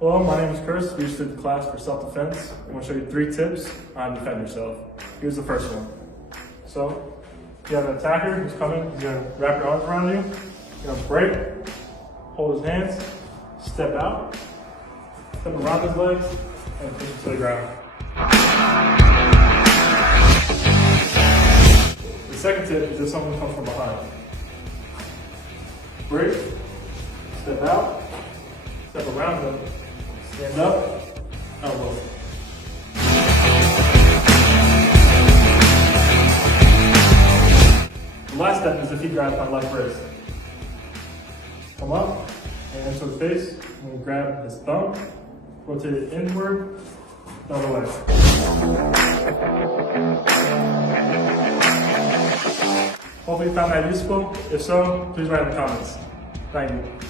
Hello, my name is Chris. We just did the class for self-defense. I'm going to show you 3 tips on how to defend yourself. Here's the first one. So, if you have an attacker who's coming, he's going to wrap your arms around you. You're going to break, hold his hands, step out, step around his legs, and push him to the ground. The second tip is if someone comes from behind. Break, step out, step around them, stand up, elbow. The last step is if he grabs my left wrist. Come up, hand to his face, and we grab his thumb, rotate it inward, the other way. Hopefully you found that useful. If so, please write in the comments. Thank you.